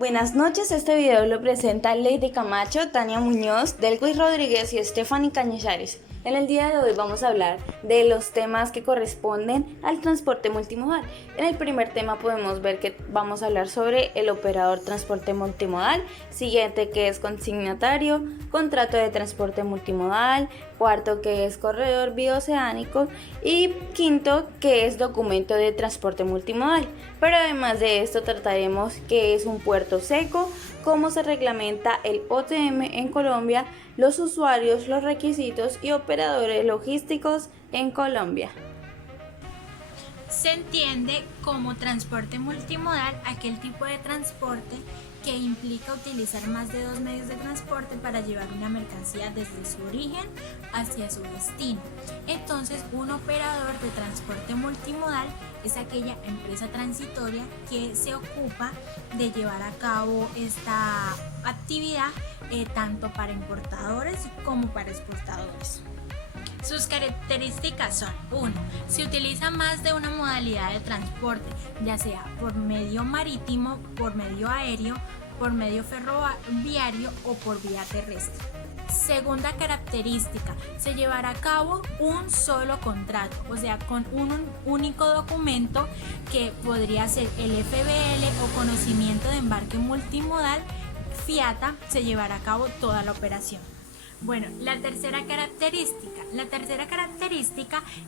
Buenas noches, este video lo presenta Lady Camacho, Tania Muñoz, Delquis Rodríguez y Stephanie Cañizares. En el día de hoy vamos a hablar de los temas que corresponden al transporte multimodal. En el primer tema podemos ver que vamos a hablar sobre el operador transporte multimodal, siguiente que es consignatario, contrato de transporte multimodal, cuarto que es corredor bioceánico y quinto que es documento de transporte multimodal. Pero además de esto trataremos qué es un puerto seco, cómo se reglamenta el OTM en Colombia, los usuarios, los requisitos y operadores logísticos en Colombia. Se entiende como transporte multimodal aquel tipo de transporte que implica utilizar más de dos medios de transporte para llevar una mercancía desde su origen hacia su destino. Entonces, un operador de transporte multimodal es aquella empresa transitoria que se ocupa de llevar a cabo esta actividad tanto para importadores como para exportadores. Sus características son: 1. Se utiliza más de una modalidad de transporte, ya sea por medio marítimo, por medio aéreo, por medio ferroviario o por vía terrestre. Segunda característica, se llevará a cabo un solo contrato, o sea, con un único documento que podría ser el FBL o conocimiento de embarque multimodal, FIATA, se llevará a cabo toda la operación. Bueno, la tercera característica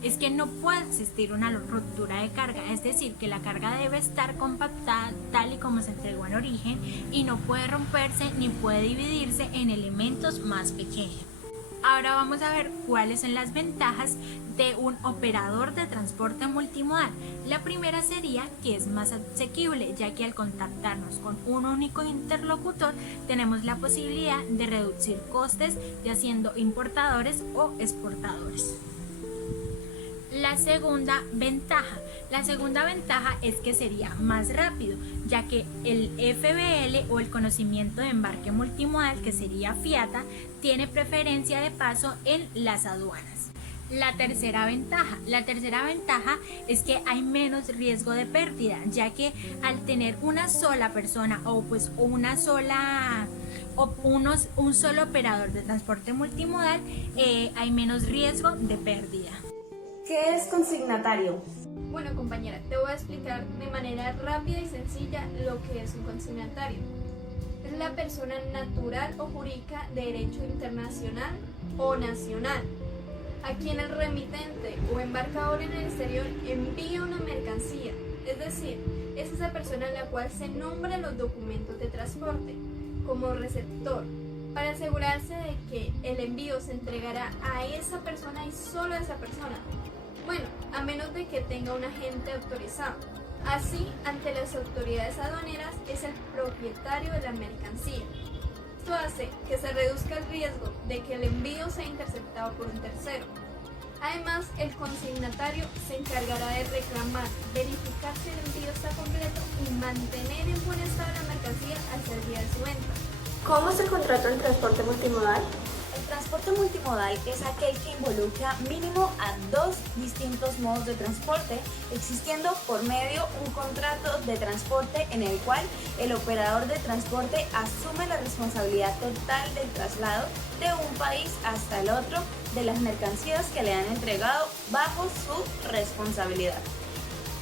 es que no puede existir una ruptura de carga, es decir, que la carga debe estar compactada tal y como se entregó en origen y no puede romperse ni puede dividirse en elementos más pequeños. Ahora vamos a ver cuáles son las ventajas de un operador de transporte multimodal. La primera sería que es más asequible, ya que al contactarnos con un único interlocutor tenemos la posibilidad de reducir costes, ya siendo importadores o exportadores. La segunda ventaja es que sería más rápido, ya que el FBL o el conocimiento de embarque multimodal, que sería FIATA, tiene preferencia de paso en las aduanas. La tercera ventaja es que hay menos riesgo de pérdida, ya que al tener una sola persona un solo operador de transporte multimodal, hay menos riesgo de pérdida. ¿Qué es consignatario? Bueno, compañera, te voy a explicar de manera rápida y sencilla lo que es un consignatario. Es la persona natural o jurídica de derecho internacional o nacional, a quien el remitente o embarcador en el exterior envía una mercancía, es decir, es esa persona en la cual se nombran los documentos de transporte como receptor, para asegurarse de que el envío se entregará a esa persona y solo a esa persona. Bueno, a menos de que tenga un agente autorizado. Así, ante las autoridades aduaneras, es el propietario de la mercancía. Esto hace que se reduzca el riesgo de que el envío sea interceptado por un tercero. Además, el consignatario se encargará de reclamar, verificar si el envío está completo y mantener en buen estado la mercancía hasta el día de su venta. ¿Cómo es el contrato en transporte multimodal? El transporte multimodal es aquel que involucra mínimo a dos distintos modos de transporte, existiendo por medio un contrato de transporte en el cual el operador de transporte asume la responsabilidad total del traslado de un país hasta el otro de las mercancías que le han entregado bajo su responsabilidad.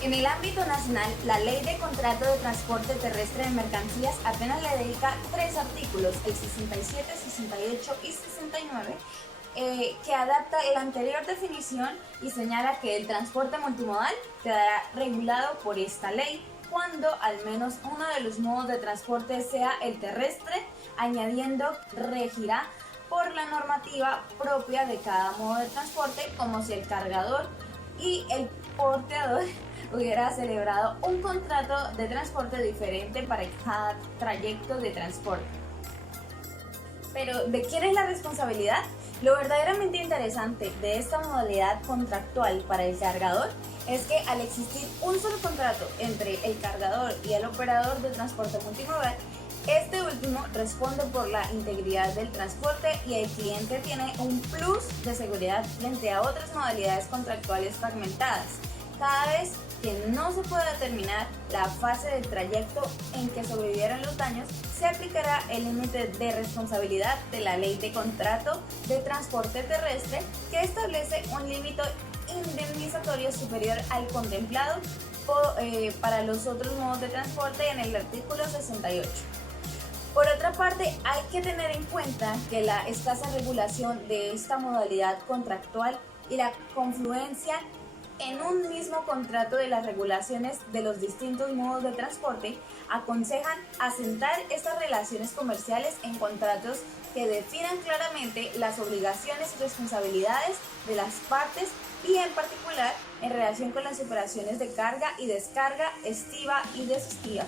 En el ámbito nacional, la Ley de Contrato de Transporte Terrestre de Mercancías apenas le dedica 3 artículos, el 67, 68 y 69, que adapta la anterior definición y señala que el transporte multimodal quedará regulado por esta ley cuando al menos uno de los modos de transporte sea el terrestre, añadiendo regirá por la normativa propia de cada modo de transporte, como si el cargador y el porteador hubiera celebrado un contrato de transporte diferente para cada trayecto de transporte. Pero, ¿de quién es la responsabilidad? Lo verdaderamente interesante de esta modalidad contractual para el cargador es que al existir un solo contrato entre el cargador y el operador de transporte multimodal, este último responde por la integridad del transporte y el cliente tiene un plus de seguridad frente a otras modalidades contractuales fragmentadas. Cada vez que no se pueda determinar la fase del trayecto en que sobrevivieron los daños, se aplicará el límite de responsabilidad de la Ley de Contrato de Transporte Terrestre, que establece un límite indemnizatorio superior al contemplado para los otros modos de transporte en el artículo 68. Por otra parte, hay que tener en cuenta que la escasa regulación de esta modalidad contractual y la confluencia en un mismo contrato de las regulaciones de los distintos modos de transporte aconsejan asentar estas relaciones comerciales en contratos que definan claramente las obligaciones y responsabilidades de las partes y en particular en relación con las operaciones de carga y descarga, estiva y desestiva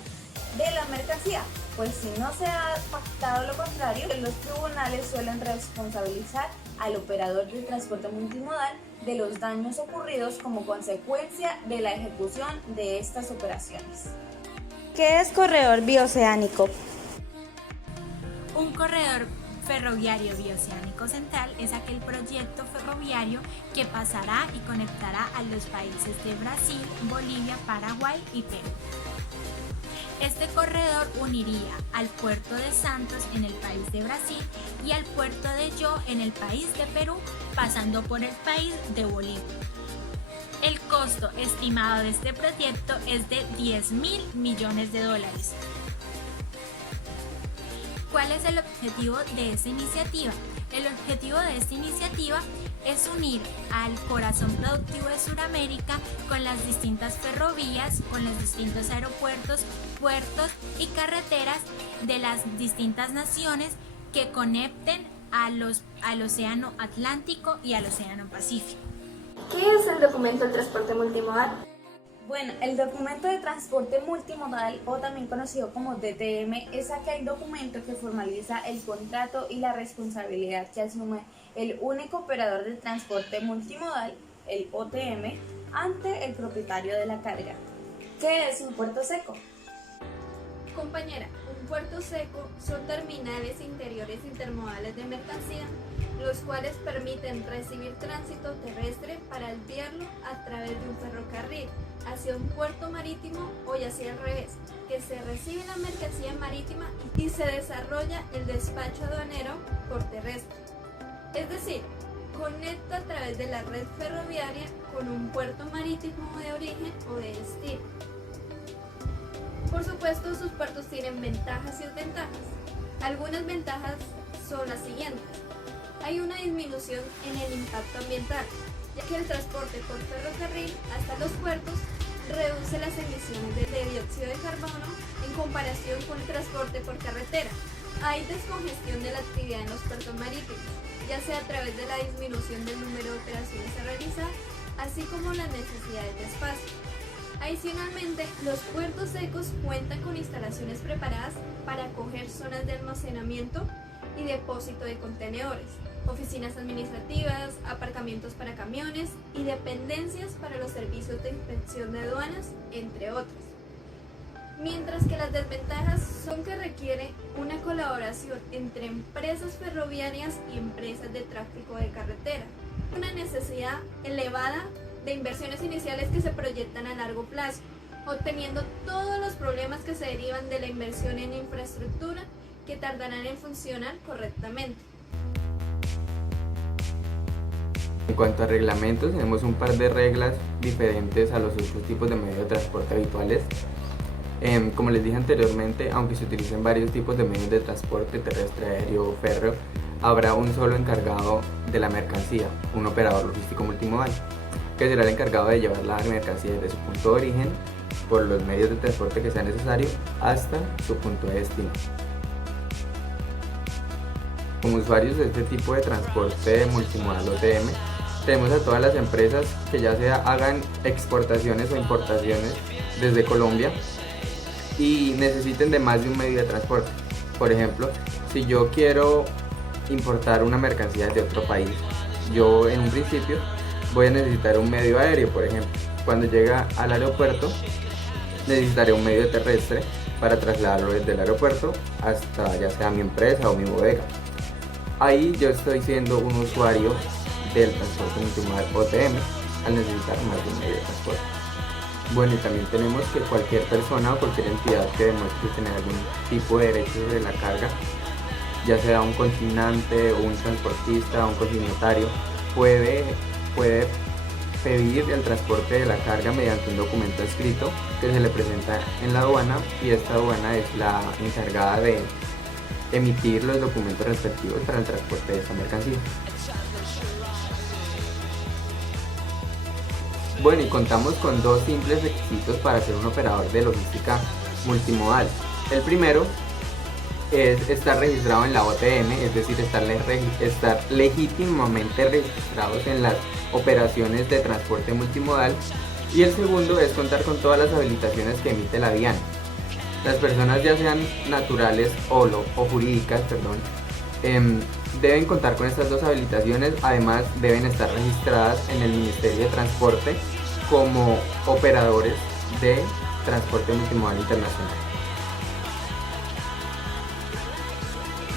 de la mercancía, pues si no se ha pactado lo contrario, los tribunales suelen responsabilizar al operador del transporte multimodal de los daños ocurridos como consecuencia de la ejecución de estas operaciones. ¿Qué es corredor bioceánico? Un corredor ferroviario bioceánico central es aquel proyecto ferroviario que pasará y conectará a los países de Brasil, Bolivia, Paraguay y Perú. Este corredor uniría al puerto de Santos en el país de Brasil y al puerto de Yo en el país de Perú, pasando por el país de Bolivia. El costo estimado de este proyecto es de $10.000 millones. ¿Cuál es el objetivo de esta iniciativa? El objetivo de esta iniciativa es unir al corazón productivo de Sudamérica con las distintas ferrovías, con los distintos aeropuertos, puertos y carreteras de las distintas naciones que conecten al Océano Atlántico y al Océano Pacífico. ¿Qué es el documento del transporte multimodal? Bueno, el documento de transporte multimodal, o también conocido como DTM, es aquel documento que formaliza el contrato y la responsabilidad que asume el único operador del transporte multimodal, el OTM, ante el propietario de la carga. ¿Qué es un puerto seco? Compañera, un puerto seco son terminales interiores intermodales de mercancía, los cuales permiten recibir tránsito terrestre para enviarlo a través de un ferrocarril hacia un puerto marítimo o ya sea al revés, que se recibe la mercancía marítima y se desarrolla el despacho aduanero por terrestre. Es decir, conecta a través de la red ferroviaria con un puerto marítimo de origen o de destino. Por supuesto, sus puertos tienen ventajas y desventajas. Algunas ventajas son las siguientes. Hay una disminución en el impacto ambiental, ya que el transporte por ferrocarril hasta los puertos reduce las emisiones de dióxido de carbono en comparación con el transporte por carretera. Hay descongestión de la actividad en los puertos marítimos, ya sea a través de la disminución del número de operaciones a realizar, así como las necesidades de espacio. Adicionalmente, los puertos secos cuentan con instalaciones preparadas para acoger zonas de almacenamiento y depósito de contenedores, oficinas administrativas, aparcamientos para camiones y dependencias para los servicios de inspección de aduanas, entre otros. Mientras que las desventajas son que requiere una colaboración entre empresas ferroviarias y empresas de tráfico de carretera, una necesidad elevada de inversiones iniciales que se proyectan a largo plazo, obteniendo todos los problemas que se derivan de la inversión en infraestructura que tardarán en funcionar correctamente. En cuanto a reglamentos, tenemos un par de reglas diferentes a los otros tipos de medios de transporte habituales. Como les dije anteriormente, aunque se utilicen varios tipos de medios de transporte terrestre, aéreo o férreo, habrá un solo encargado de la mercancía, un operador logístico multimodal, que será el encargado de llevar la mercancía desde su punto de origen por los medios de transporte que sea necesario hasta su punto de destino. Como usuarios de este tipo de transporte multimodal OTM, tenemos a todas las empresas que ya sea hagan exportaciones o importaciones desde Colombia y necesiten de más de un medio de transporte. Por ejemplo, si yo quiero importar una mercancía de otro país, yo en un principio voy a necesitar un medio aéreo, por ejemplo. Cuando llega al aeropuerto, necesitaré un medio terrestre para trasladarlo desde el aeropuerto hasta ya sea mi empresa o mi bodega. Ahí yo estoy siendo un usuario del transporte multimodal OTM al necesitar más de un medio de transporte. Bueno, y también tenemos que cualquier persona o cualquier entidad que demuestre tener algún tipo de derecho sobre la carga, ya sea un consignante o un transportista o un consignatario, puede pedir el transporte de la carga mediante un documento escrito que se le presenta en la aduana, y esta aduana es la encargada de emitir los documentos respectivos para el transporte de esta mercancía. Bueno, y contamos con dos simples requisitos para ser un operador de logística multimodal. El primero es estar registrado en la OTM, es decir, estar legítimamente registrados en las operaciones de transporte multimodal. Y el segundo es contar con todas las habilitaciones que emite la DIAN. Las personas, ya sean naturales o jurídicas, deben contar con estas dos habilitaciones. Además, deben estar registradas en el Ministerio de Transporte como operadores de transporte multimodal internacional.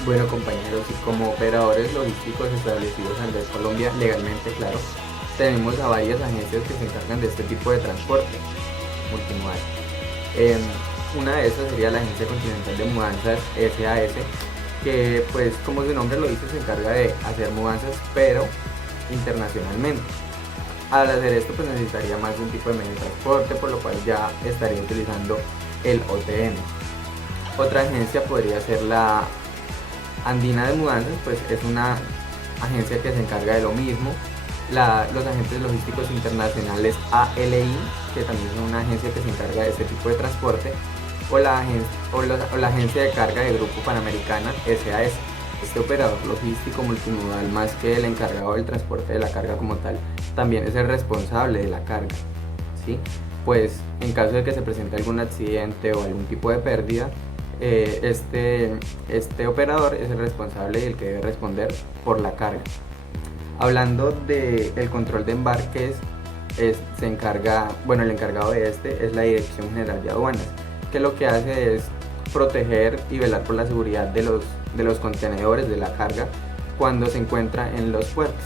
Bueno, compañeros, y como operadores logísticos establecidos a nivel Colombia legalmente, claro, tenemos a varias agencias que se encargan de este tipo de transporte multimodal. Una de estas sería la Agencia Continental de Mudanzas, SAS, que pues como su nombre lo dice, se encarga de hacer mudanzas pero internacionalmente. Al hacer esto pues necesitaría más de un tipo de medio de transporte, por lo cual ya estaría utilizando el OTM. Otra agencia podría ser la Andina de Mudanzas, pues es una agencia que se encarga de lo mismo. Los agentes logísticos internacionales ALI, que también es una agencia que se encarga de este tipo de transporte, o la agencia de carga de Grupo Panamericana, SAS. Este operador logístico multimodal, más que el encargado del transporte de la carga como tal, también es el responsable de la carga, ¿sí? Pues en caso de que se presente algún accidente o algún tipo de pérdida, este operador es el responsable y el que debe responder por la carga. Hablando del control de embarques, el encargado de este es la Dirección General de Aduanas, que lo que hace es proteger y velar por la seguridad de los contenedores de la carga cuando se encuentra en los puertos.